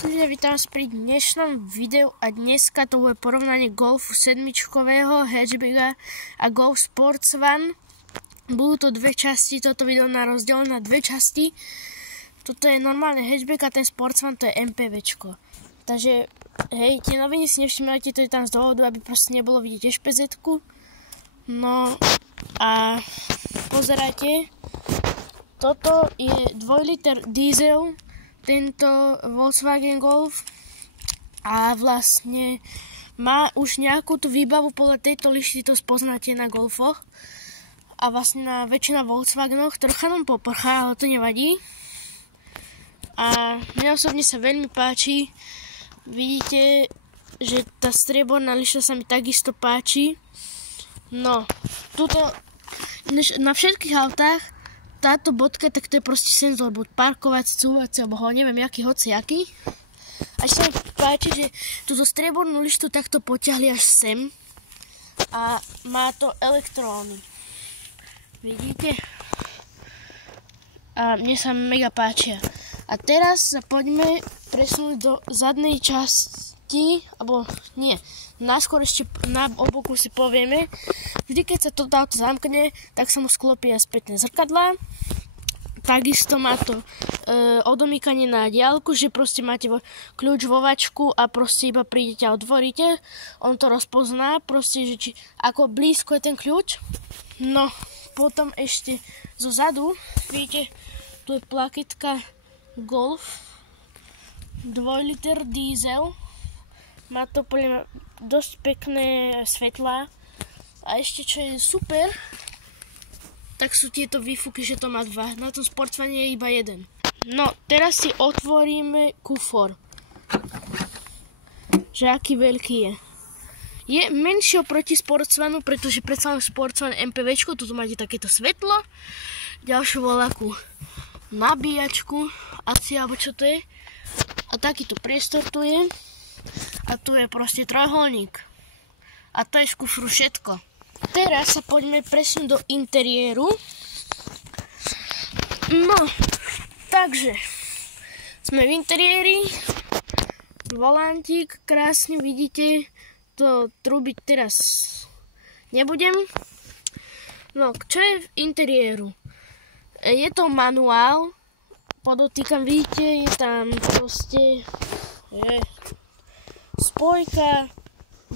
Ľudia, vítam vás pri dnešnom videu a dneska to bude porovnanie Golfu 7-čkového hatchbacka a Golf Sports One. Budú to dve časti, toto video na rozdelené na dve časti. Toto je normálne hatchback a ten Sports One to je MPVčko. Takže hej, tie noviny si nevšimajte, to je tam z dôvodu, aby proste nebolo vidieť HPZ-ku. No a pozerajte, toto je 2 liter diesel, tento Volkswagen Golf, a vlastne má už nejakú tú výbavu, podľa tejto lišty to spoznáte na Golfoch a vlastne na väčšina Volkswagenoch trocha nám poprchá, ale to nevadí. A mne osobne sa veľmi páči, vidíte, že tá strieborná lišta sa mi takisto páči. No, tuto na všetkých autách táto bodka, tak to je proste senzor, buď parkovací, cúvací, alebo neviem, jaký, hociaký. A ešte sa mi páči, že túto striebornú lištu takto potiahli až sem. A má to elektróny. Vidíte? A mne sa mega páčia. A teraz sa poďme presunúť do zadnej časti, alebo nie, najskôr ešte na oboku si povieme. Vždy, keď sa toto auto zamkne, tak sa mu sklopia spätné zrkadlá. Takisto má to odomýkanie na diaľku, že proste máte kľúč vo vačku a proste iba prídete a otvoríte. On to rozpozná, proste, že či, ako blízko je ten kľúč. No, potom ešte zo zadu, vidíte, tu je plaketka Golf 2 liter diesel. Má to dosť pekné svetlá. A ešte čo je super, tak sú tieto výfuky, že to má 2. Na tom Sports One je iba 1. No, teraz si otvoríme kufor. Že aký veľký je. Je menší oproti Sports One, pretože predsa len Sports One MPVčko, tu máte takéto svetlo. Ďalšiu voľakú nabíjačku, asi, alebo čo to je. A takýto priestor tu je. A tu je proste trojuholník. A to je z kufru všetko. Teraz sa poďme presunúť do interiéru. No, takže sme v interiéri. Volantík, krásne vidíte. To trúbiť teraz nebudem. No, čo je v interiéru? Je to manuál. Podotýkam, vidíte, je tam proste spojka,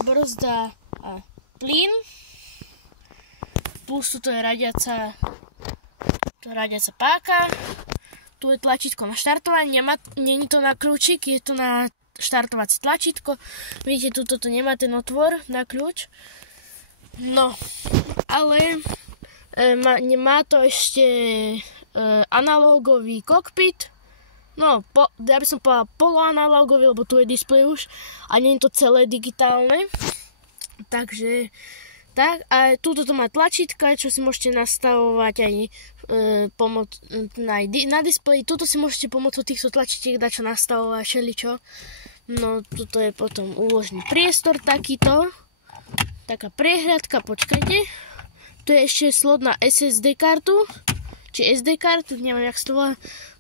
brzda a plyn. Plus tu je radiaca páka. Tu je tlačítko na štartovanie. Není to na kľúčik, je to na štartovací tlačítko. Vidíte, tuto nemá ten otvor na kľúč. No, ale má to ešte analógový kokpit. No, ja by som povedal poloanalógový, lebo tu je displej už a nie je to celé digitálne. Takže tak, a túto to má tlačítka, čo si môžete nastavovať aj na displeji. Tuto si môžete pomocou týchto tlačítiek dať čo nastavovať, všeličo. No, tuto je potom úložný priestor takýto. Taká prehľadka, počkajte. Tu je ešte slot na SSD kartu, či SD kartu, neviem, jak sa to volá.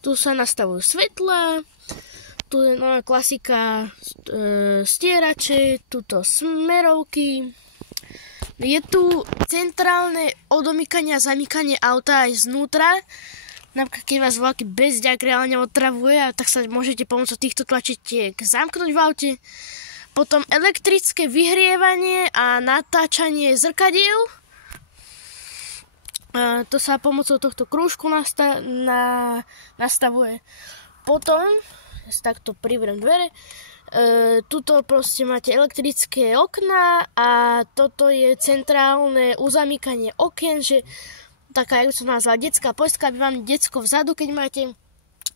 Tu sa nastavujú svetlá. Tu je nová klasika stierače, tuto smerovky. Je tu centrálne odomýkanie a zamykanie auta aj znútra. Napríklad, keď vás veľký bezďak reálne otravuje, tak sa môžete pomocou týchto tlačítiek zamknúť v aute. Potom elektrické vyhrievanie a natáčanie zrkadiel. To sa pomocou tohto krúžku nastavuje. Potom, takto privriem dvere, tuto proste máte elektrické okná a toto je centrálne uzamykanie okien, že taká, jak som nazvala, detská poistka, aby vám decko vzadu, keď máte,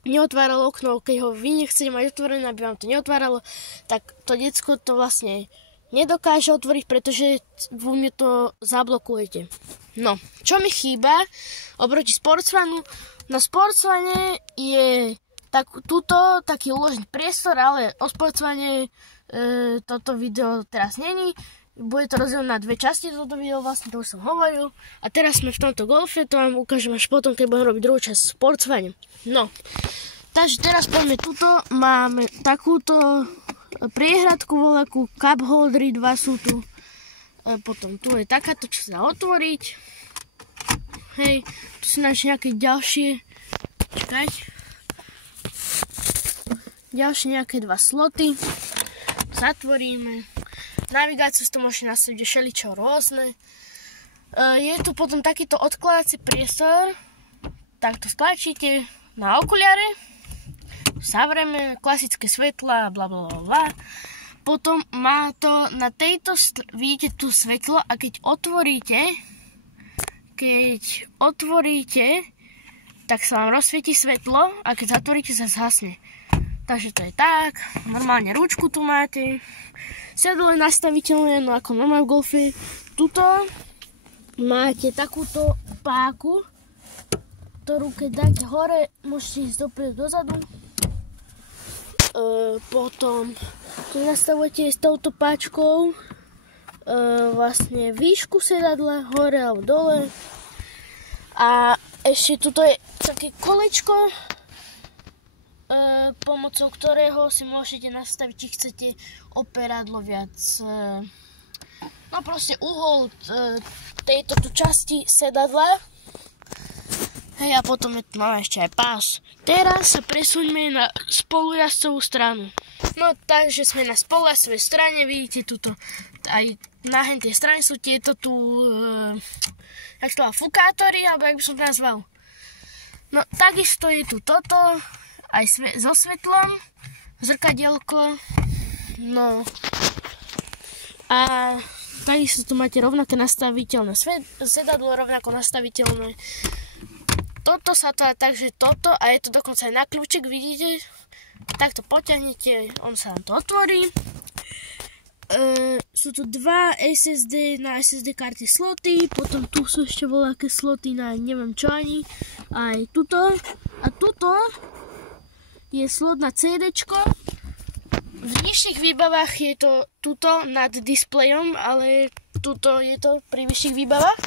neotváralo okno, keď ho vy nechcete mať otvorené, aby vám to neotváralo, tak to decko to vlastne nedokáže otvoriť, pretože vy to zablokujete. No, čo mi chýba oproti Sports One? Na Sports One je tuto taký úložný priestor, ale o Sports One toto video teraz není. Bude to rozdelené na dve časti, toto video vlastne, to už som hovoril. A teraz sme v tomto Golfe, to vám ukážem až potom, keď budem robiť druhú časť Sports One. No, Takže teraz poďme tuto, máme takúto priehradku voľakú, cup holdery, dva sú tu. Potom tu je takáto, čo sa dá otvoriť. Hej, tu sú naše nejaké ďalšie, čakaj. Ďalšie nejaké dva sloty. Zatvoríme. Navigáciu si to môžete nastaviť všeličo rôzne. Je tu potom takýto odkladací priestor. Takto stlačíte na okuliare. Zavrieme, klasické svetla, blablabla. Potom má to na tejto, vidíte tu svetlo a keď otvoríte, tak sa vám rozsvieti svetlo a keď zatvoríte, sa zhasne. Takže to je tak, normálne rúčku tu máte, sedlo je nastaviteľné, no ako normálne v golfe. Tuto máte takúto páku, ktorú keď dáte hore, môžete ísť dopredu dozadu. Potom tu nastavujete s touto páčkou vlastne výšku sedadla, hore alebo dole. A ešte tuto je také kolečko, pomocou ktorého si môžete nastaviť, či chcete operadlo viac. No proste uhol tejto tu časti sedadla. Hej, a potom máme ešte aj pás. Teraz sa presuňme na spolujazdcovú stranu. No takže sme na spolujazdcovej strane, vidíte tuto aj na tej strane sú tieto tu jak to má, fukátory, alebo jak by som to nazval. No takisto je tu toto, aj so svetlom, zrkadielko, no a takisto tu máte rovnaké nastaviteľné sedadlo, rovnako nastaviteľné. Toto sa to dá tak, že toto, a je to dokonca aj na kľúček, vidíte? Takto potiahnete, on sa vám to otvorí. Sú tu dva SSD na SSD karty sloty, potom tu sú ešte voľaké sloty na neviem čo ani, aj tuto. A tuto je slot na CDčko. V nižších výbavách je to tuto nad displejom, ale tuto je to pri vyšších výbavách.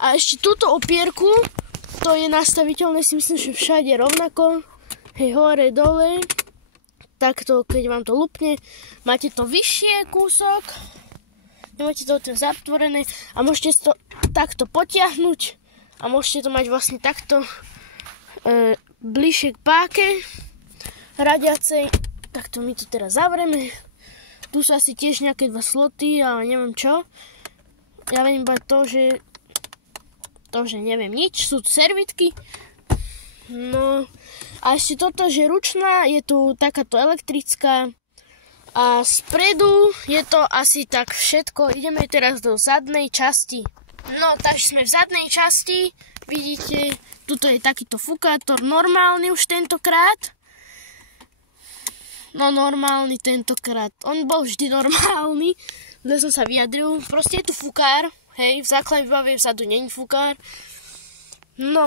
A ešte túto opierku, to je nastaviteľné, si myslím, že všade rovnako. Hej, hore, dole. Takto, keď vám to lupne, máte to vyššie kúsok. Nemáte to zatvorené a môžete to takto potiahnuť. A môžete to mať vlastne takto bližšie k páke radiacej. Takto my to teraz zavrieme. Tu sú asi tiež nejaké dva sloty, ale neviem čo. Ja viem iba to, že neviem nič, sú tu servitky. No a ešte toto, že ručná, je tu takáto elektrická a spredu je to asi tak všetko. Ideme teraz do zadnej časti. No takže sme v zadnej časti, vidíte, tuto je takýto fukátor, normálny už tentokrát. No normálny tentokrát, on bol vždy normálny, kde som sa vyjadril, proste je tu fukár. Hej, v základnej výbave vzadu není fukár. No,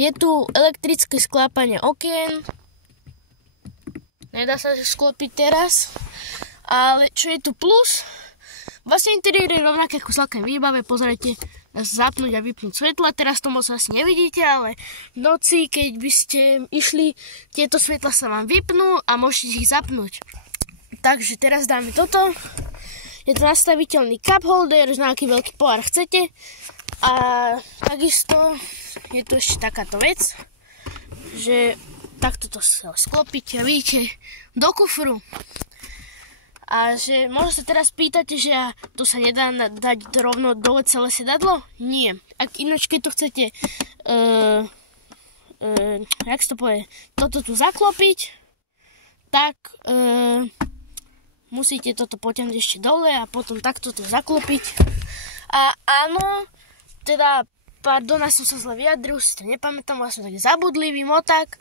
je tu elektrické sklápanie okien. Nedá sa sklopiť teraz. Ale čo je tu plus? Vlastne interiér je rovnaké ako v základnej výbave. Pozrite, dá sa zapnúť a vypnúť svetla. Teraz to moc asi nevidíte, ale v noci, keď by ste išli, tieto svetla sa vám vypnú a môžete ich zapnúť. Takže teraz dáme toto. Je to nastaviteľný cup holder, na aký veľký pohár chcete. A takisto je tu ešte takáto vec, že takto to sa sklopiť a vidíte do kufru. A že možno sa teraz pýtate, že to sa nedá dať rovno dole celé sedadlo? Nie. Ak ináč, keď to chcete jak sa to povie, toto tu zaklopiť, tak musíte toto potiahnuť ešte dole a potom takto to zaklopiť. A áno, teda, pardon, ja som sa zle vyjadril, si to nepamätám, vlastne taký zabudlivý moták.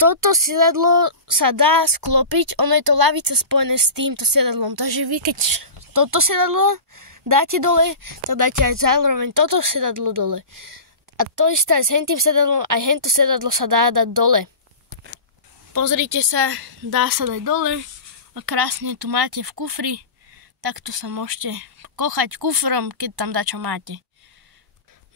Toto sedadlo sa dá sklopiť, ono je to lavica spojené s týmto sedadlom, takže vy keď toto sedadlo dáte dole, tak dáte aj zároveň toto sedadlo dole. A to isté aj s hentým sedadlom, aj hento sedadlo sa dá dať dole. Pozrite sa, dá sa dať dole. A krásne tu máte v kufri, takto sa môžete kochať kufrom, keď tam dačo máte.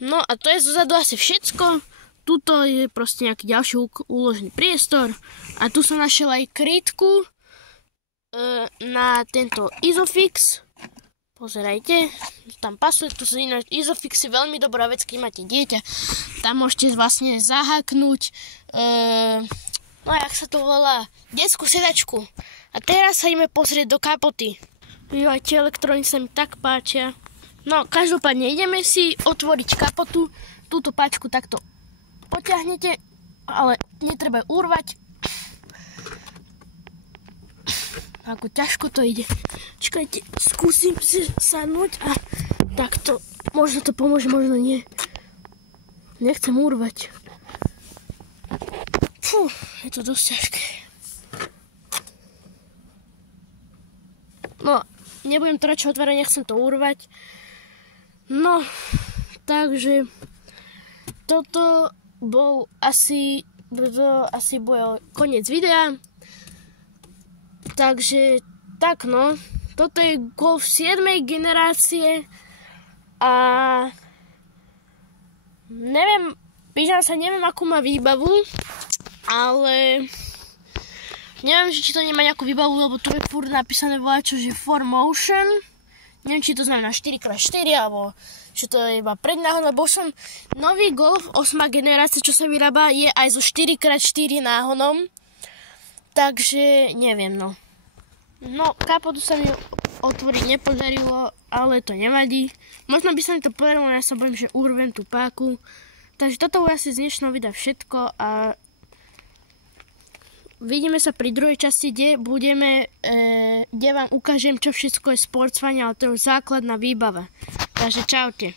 No a to je zozadu asi všetko. tuto je proste nejaký ďalší úložný priestor a tu som našiel aj krytku na tento Isofix. Pozerajte, tam pasuje, tu sú iné Isofixy, veľmi dobrá vec, keď máte dieťa. Tam môžete vlastne zaháknuť, no jak sa to volá, detskú sedačku. A teraz sa ideme pozrieť do kapoty. Aj tie elektrony sa mi tak páčia. No, každopádne ideme si otvoriť kapotu. Túto páčku takto potiahnete, ale netreba urvať. Ako ťažko to ide. Čakajte, skúsim si sadnúť a takto. Možno to pomôže, možno nie. Nechcem urvať. Fú, je to dosť ťažké. No, nebudem to radšej otvárať, nechcem to urvať. No, takže toto bol asi bude koniec videa. Takže tak no, toto je Golf 7. generácie a neviem, pýtam sa, neviem akú má výbavu, ale neviem, či to nemá nejakú výbavu, lebo tu je furt napísané voľačo, že 4Motion. Neviem, či to znamená 4x4, alebo či to je iba prednáhon, lebo som nový Golf 8. generácia, čo sa vyrába, je aj so 4x4 náhonom. Takže neviem, no. No, kapotu sa mi otvoriť nepodarilo, ale to nevadí. Možno by sa mi to podarilo, ja sa bojím, že urvem tú páku. Takže toto bude asi z dnešného videa všetko a vidíme sa pri druhej časti, kde vám ukážem, čo všetko je Sportsfan, ale to je základná výbava. Takže čaute.